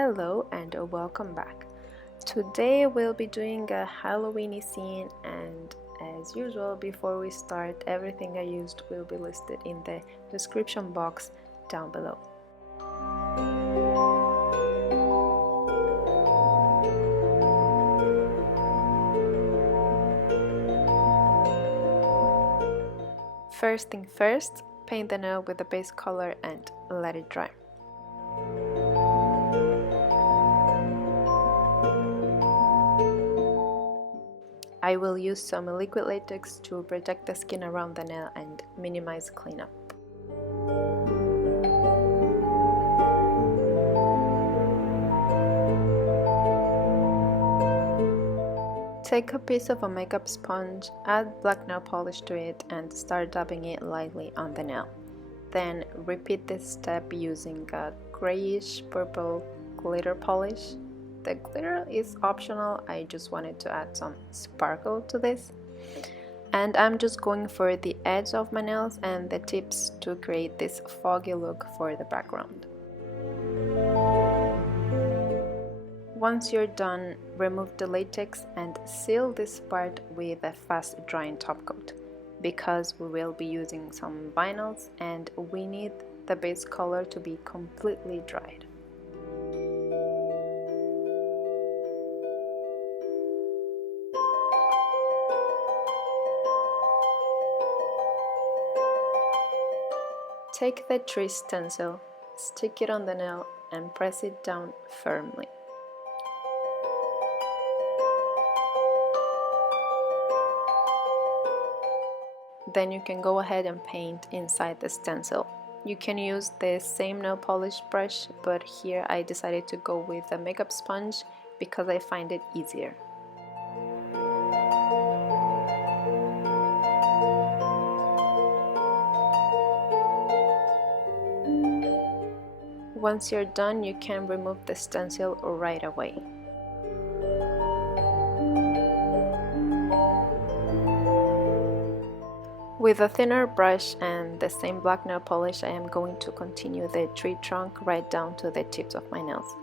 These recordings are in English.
Hello and welcome back. Today we'll be doing a Halloweeny scene, and as usual, before we start, everything I used will be listed in the description box down below. First thing first, paint the nail with the base color and let it dry. I will use some liquid latex to protect the skin around the nail and minimize cleanup. Take a piece of a makeup sponge, add black nail polish to it and start dabbing it lightly on the nail. Then repeat this step using a grayish purple glitter polish. The glitter is optional, I just wanted to add some sparkle to this. And I'm just going for the edge of my nails and the tips to create this foggy look for the background. Once you're done, remove the latex and seal this part with a fast drying top coat, because we will be using some vinyls and we need the base color to be completely dried. Take the tree stencil, stick it on the nail and press it down firmly. Then you can go ahead and paint inside the stencil. You can use the same nail polish brush, but here I decided to go with a makeup sponge because I find it easier. Once you're done, you can remove the stencil right away. With a thinner brush and the same black nail polish, I am going to continue the tree trunk right down to the tips of my nails.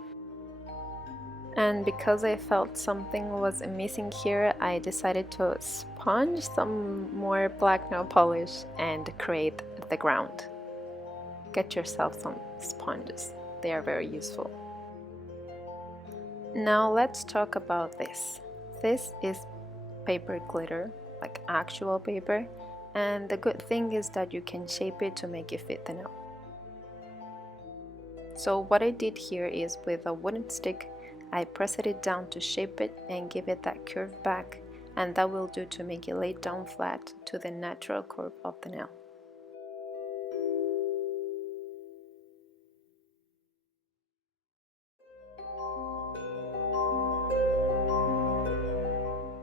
And because I felt something was missing here, I decided to sponge some more black nail polish and create the ground. Get yourself some sponges, they are very useful. Now let's talk about this. This is paper glitter, like actual paper, and the good thing is that you can shape it to make it fit the nail. So what I did here is, with a wooden stick, I pressed it down to shape it and give it that curved back, and that will do to make it lay down flat to the natural curve of the nail.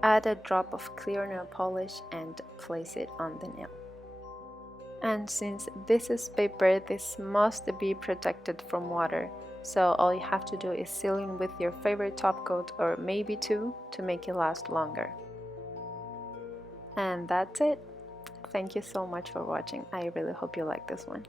Add a drop of clear nail polish and place it on the nail. And since this is paper, this must be protected from water, so all you have to do is seal in with your favorite top coat, or maybe two, to make it last longer. And that's it. Thank you so much for watching. I really hope you like this one.